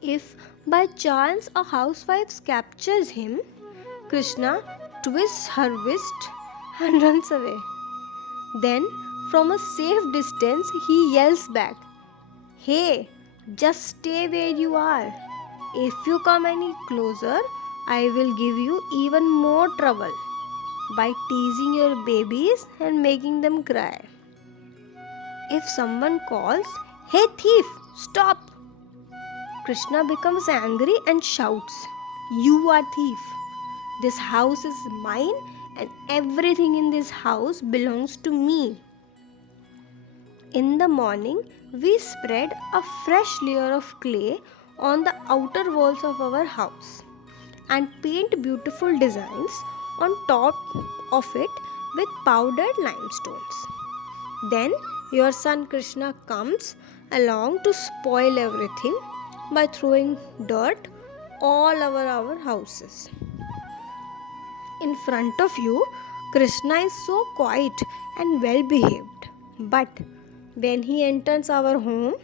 If by chance a housewife captures him, Krishna twists her wrist and runs away. Then, from a safe distance, he yells back, "Hey, just stay where you are. If you come any closer, I will give you even more trouble by teasing your babies and making them cry." If someone calls, "Hey thief, stop!" Krishna becomes angry and shouts, "You are thief. This house is mine and everything in this house belongs to me." In the morning, we spread a fresh layer of clay on the outer walls of our house and paint beautiful designs on top of it with powdered limestones. Then your son Krishna comes along to spoil everything by throwing dirt all over our houses. In front of you, Krishna is so quiet and well behaved, but when he enters our home,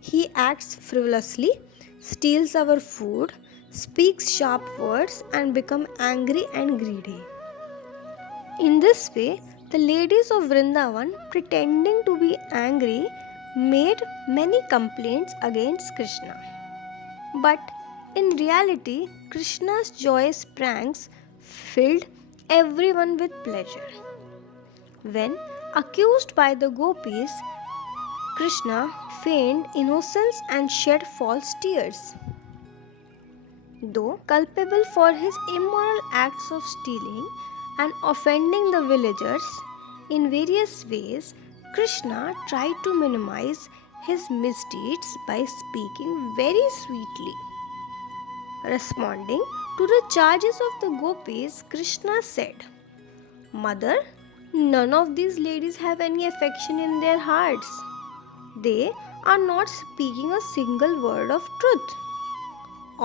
he acts frivolously, steals our food, speaks sharp words, and becomes angry and greedy. In this way, the ladies of Vrindavan, pretending to be angry, made many complaints against Krishna. But in reality, Krishna's joyous pranks filled everyone with pleasure. When accused by the gopis, Krishna feigned innocence and shed false tears. Though culpable for his immoral acts of stealing and offending the villagers in various ways, Krishna tried to minimize his misdeeds by speaking very sweetly. Responding to the charges of the gopis, Krishna said, "Mother, none of these ladies have any affection in their hearts. They are not speaking a single word of truth.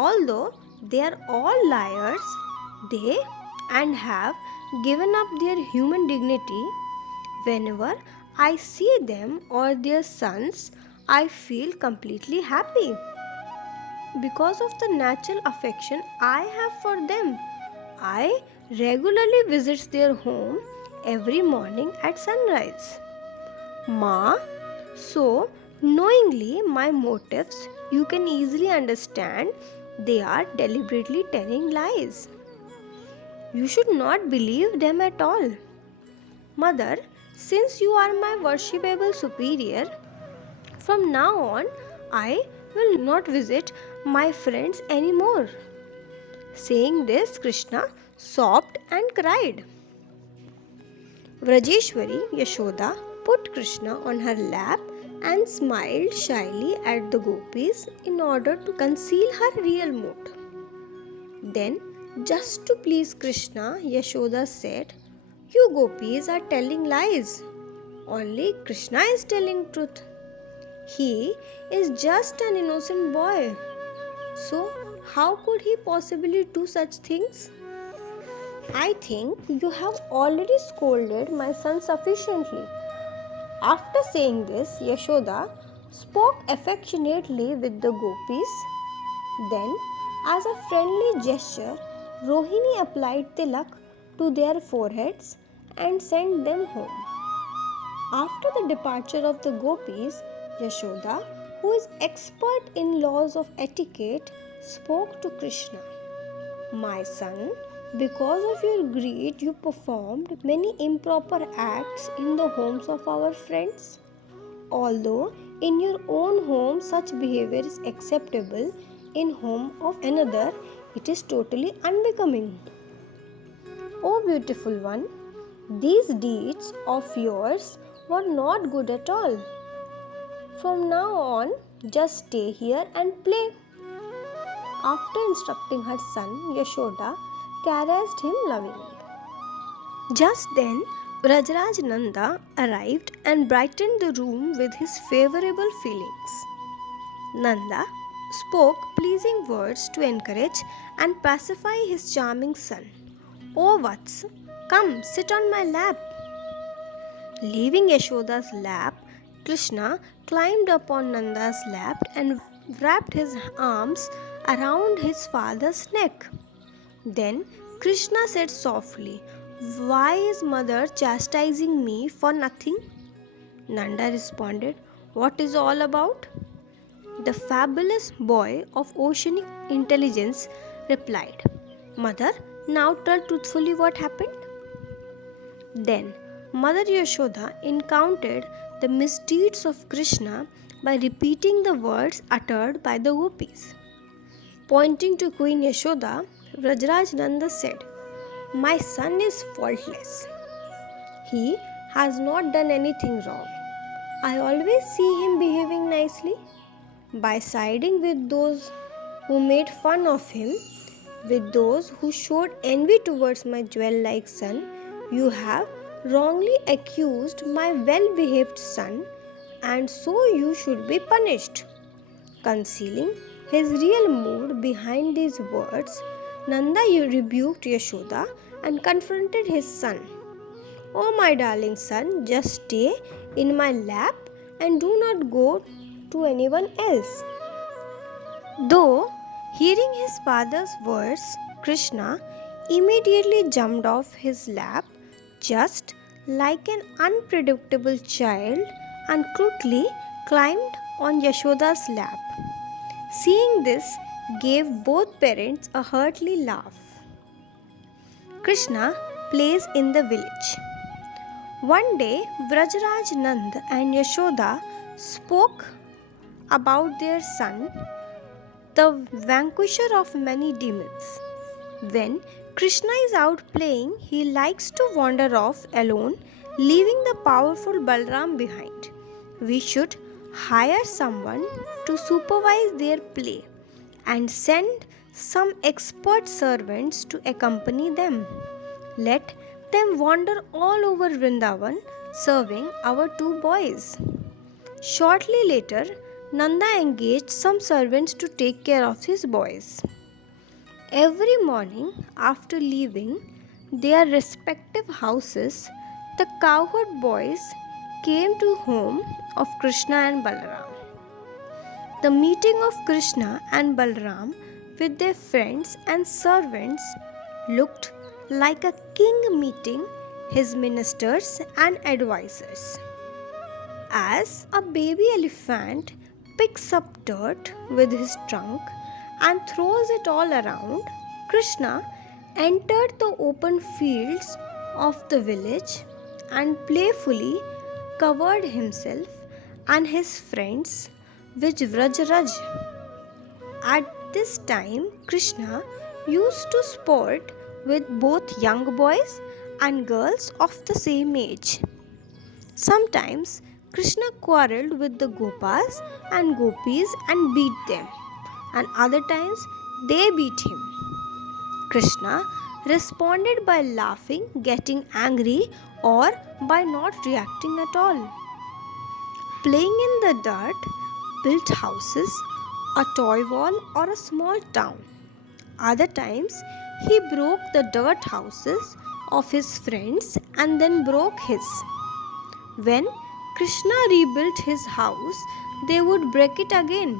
Although they are all liars, they and have given up their human dignity. Whenever I see them or their sons, I feel completely happy. Because of the natural affection I have for them, I regularly visit their home every morning at sunrise. Ma, so knowingly my motives, you can easily understand they are deliberately telling lies. You should not believe them at all. Mother, since you are my worshipable superior, from now on I will not visit my friends anymore." Saying this, Krishna sobbed and cried. Vrajeshwari Yashoda put Krishna on her lap and smiled shyly at the gopis in order to conceal her real mood. Then, just to please Krishna, Yashoda said, "You gopis are telling lies. Only Krishna is telling truth. He is just an innocent boy. So, how could he possibly do such things? I think you have already scolded my son sufficiently. After saying this, Yashoda spoke affectionately with the gopis. Then, as a friendly gesture, Rohini applied tilak to their foreheads and sent them home. After the departure of the gopis, Yashoda, who is expert in laws of etiquette, spoke to Krishna. My son, because of your greed, you performed many improper acts in the homes of our friends. Although in your own home such behavior is acceptable, in home of another it is totally unbecoming. O beautiful one, these deeds of yours were not good at all. From now on, just stay here and play. After instructing her son, Yashoda caressed him lovingly. Just then, Vrajraj Nanda arrived and brightened the room with his favorable feelings. Nanda spoke pleasing words to encourage and pacify his charming son. "Oh Vats, come sit on my lap." Leaving Yashoda's lap, Krishna climbed up on Nanda's lap and wrapped his arms around his father's neck. Then Krishna said softly, "Why is mother chastising me for nothing?" Nanda responded, "What is all about?" The fabulous boy of oceanic intelligence replied, "Mother, now tell truthfully what happened." Then Mother Yashoda encountered the misdeeds of Krishna by repeating the words uttered by the gopis. Pointing to Queen Yashoda, Vrajraj Nanda said, "My son is faultless. He has not done anything wrong. I always see him behaving nicely. By siding with those who made fun of him, with those who showed envy towards my jewel-like son, you have wrongly accused my well-behaved son, and so you should be punished." Concealing his real mood behind these words, Nanda rebuked Yashoda and confronted his son. "Oh my darling son, just stay in my lap and do not go to anyone else." Though hearing his father's words, Krishna immediately jumped off his lap just like an unpredictable child and quickly climbed on Yashoda's lap. Seeing this gave both parents a hearty laugh. Krishna plays in the village. One day, Vrajraj Nand and Yashoda spoke about their son, the vanquisher of many demons. When Krishna is out playing, he likes to wander off alone, leaving the powerful Balram behind. We should hire someone to supervise their play and send some expert servants to accompany them. Let them wander all over Vrindavan, serving our two boys. Shortly later, Nanda engaged some servants to take care of his boys. Every morning after leaving their respective houses, the cowherd boys came to home of Krishna and Balaram. The meeting of Krishna and Balaram with their friends and servants looked like a king meeting his ministers and advisors. As a baby elephant picks up dirt with his trunk and throws it all around, Krishna entered the open fields of the village and playfully covered himself and his friends with Vrajraj. At this time, Krishna used to sport with both young boys and girls of the same age. Sometimes Krishna quarreled with the Gopas and Gopis and beat them, and other times they beat him. Krishna responded by laughing, getting angry, or by not reacting at all. Playing in the dirt, built houses, a toy wall, or a small town. Other times, he broke the dirt houses of his friends and then broke his. When Krishna rebuilt his house, they would break it again.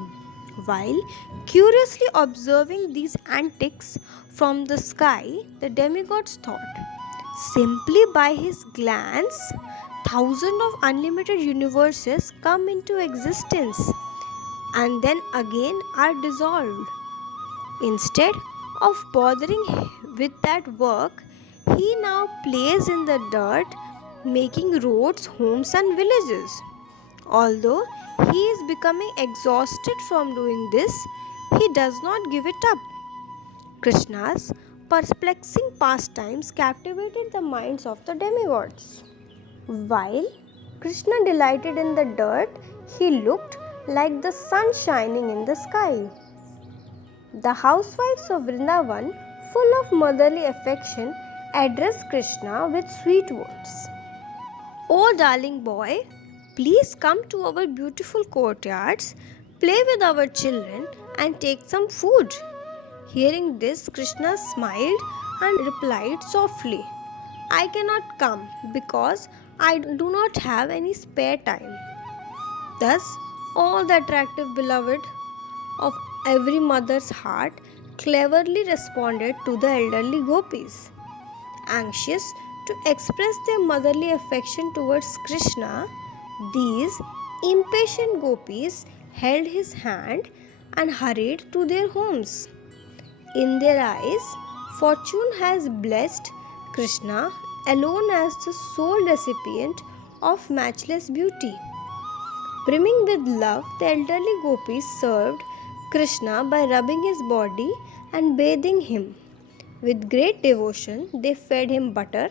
While curiously observing these antics from the sky, the demigods thought, simply by his glance, thousands of unlimited universes come into existence and then again are dissolved. Instead of bothering with that work, he now plays in the dirt, making roads, homes, and villages. Although he is becoming exhausted from doing this, he does not give it up. Krishna's perplexing pastimes captivated the minds of the demigods. While Krishna delighted in the dirt, he looked like the sun shining in the sky. The housewives of Vrindavan, full of motherly affection, addressed Krishna with sweet words. "Oh, darling boy, please come to our beautiful courtyards, play with our children, and take some food." Hearing this, Krishna smiled and replied softly, "I cannot come because I do not have any spare time." Thus, all the attractive beloved of every mother's heart cleverly responded to the elderly gopis. Anxious to express their motherly affection towards Krishna, these impatient gopis held his hand and hurried to their homes. In their eyes, fortune has blessed Krishna alone as the sole recipient of matchless beauty. Brimming with love, the elderly gopis served Krishna by rubbing his body and bathing him. With great devotion, they fed him butter,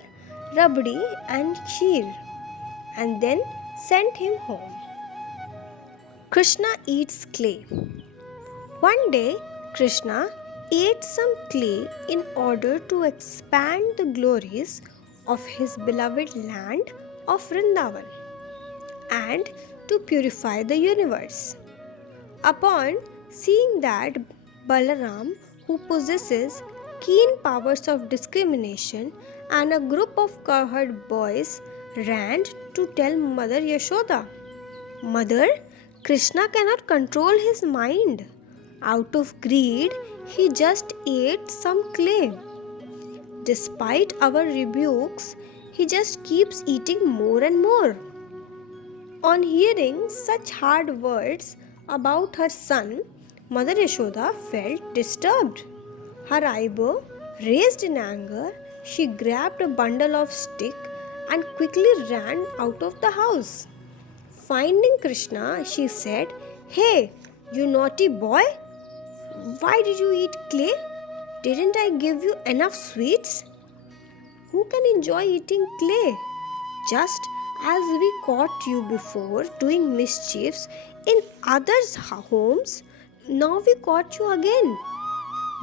rabdi, and kheer, and then sent him home. Krishna eats clay. One day, Krishna ate some clay in order to expand the glories of his beloved land of Vrindavan and to purify the universe. Upon seeing that Balaram, who possesses keen powers of discrimination, and a group of cowherd boys ran to tell Mother Yashoda, "Mother, Krishna cannot control his mind. Out of greed, he just ate some clay. Despite our rebukes, he just keeps eating more and more." On hearing such hard words about her son, Mother Yashoda felt disturbed. Her eyebrow raised in anger, she grabbed a bundle of stick and quickly ran out of the house. Finding Krishna, she said, "Hey, you naughty boy, why did you eat clay? Didn't I give you enough sweets? Who can enjoy eating clay? Just as we caught you before doing mischiefs in others' homes, now we caught you again.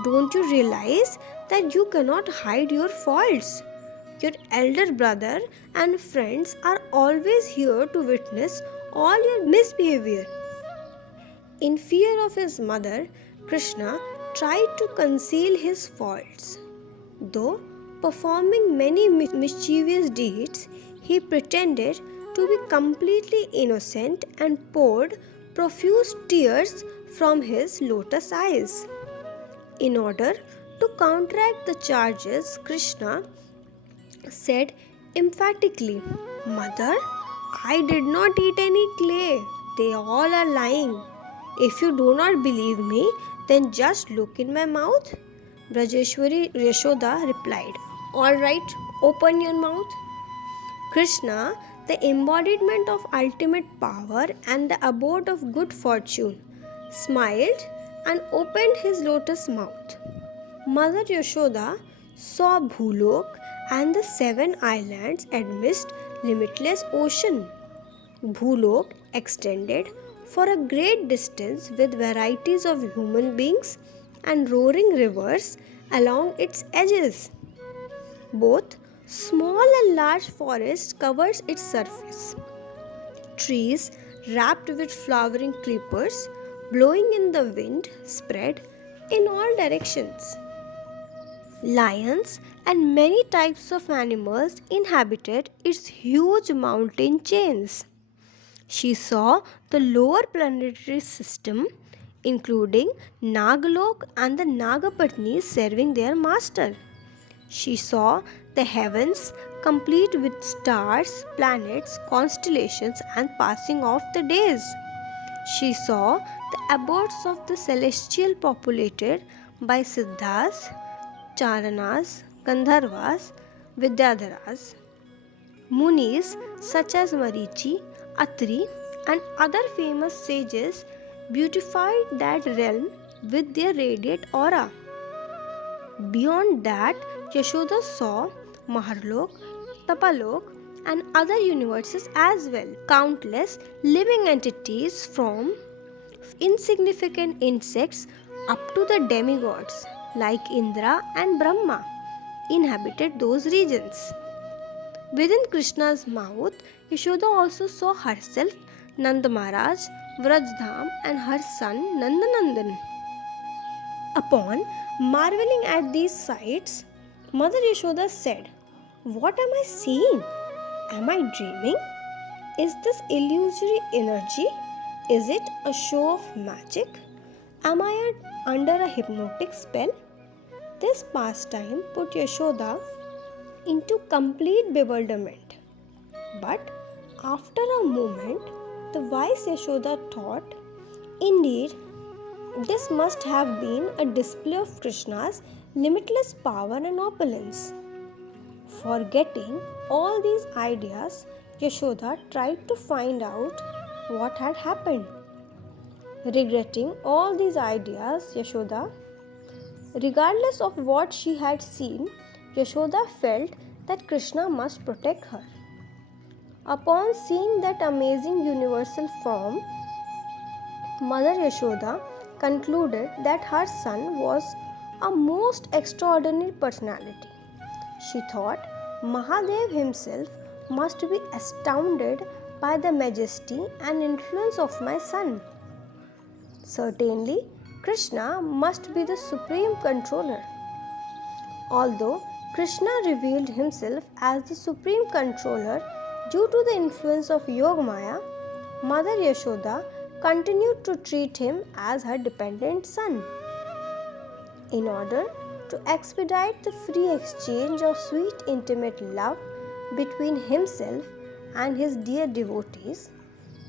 Don't you realize that you cannot hide your faults? Your elder brother and friends are always here to witness all your misbehavior." In fear of his mother, Krishna tried to conceal his faults. Though performing many mischievous deeds, he pretended to be completely innocent and poured profuse tears from his lotus eyes. In order to counteract the charges, Krishna said emphatically, "Mother, I did not eat any clay. They all are lying. If you do not believe me, then just look in my mouth." Brajeshwari Yashoda replied, "All right, open your mouth." Krishna, the embodiment of ultimate power and the abode of good fortune, smiled and opened his lotus mouth. Mother Yashoda saw Bhulok and the 7 islands amidst limitless ocean. Bhulok extended for a great distance with varieties of human beings and roaring rivers along its edges. Both small and large forests covered its surface. Trees wrapped with flowering creepers, blowing in the wind, spread in all directions. Lions and many types of animals inhabited its huge mountain chains. She saw the lower planetary system, including Nagalok and the Nagapatnis serving their master. She saw the heavens complete with stars, planets, constellations, and passing of the days. She saw the abodes of the celestial populated by Siddhas, Charanas, Gandharvas, Vidyadharas. Munis such as Marichi, Atri, and other famous sages beautified that realm with their radiant aura. Beyond that, Yashoda saw Maharlok, Tapalok, and other universes as well. Countless living entities from insignificant insects up to the demigods like Indra and Brahma inhabited those regions. Within Krishna's mouth, Yashoda also saw herself, Nanda Maharaj, Vrajdham, and her son Nandanandan. Upon marveling at these sights, Mother Yashoda said, "What am I seeing? Am I dreaming? Is this illusory energy? Is it a show of magic? Am I under a hypnotic spell?" This pastime put Yashoda into complete bewilderment. But after a moment, the wise Yashoda thought, indeed, this must have been a display of Krishna's limitless power and opulence. Forgetting all these ideas, Yashoda tried to find out what had happened. Regretting all these ideas, regardless of what she had seen, Yashoda felt that Krishna must protect her. Upon seeing that amazing universal form, Mother Yashoda concluded that her son was a most extraordinary personality. She thought Mahadev himself must be astounded by the majesty and influence of my son. Certainly, Krishna must be the supreme controller. Although Krishna revealed himself as the supreme controller due to the influence of Yogamaya, Mother Yashoda continued to treat him as her dependent son. In order to expedite the free exchange of sweet intimate love between himself and his dear devotees,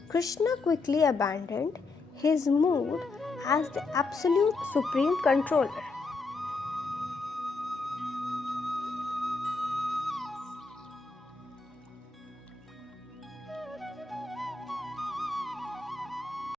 Krishna quickly abandoned his mood as the absolute supreme controller.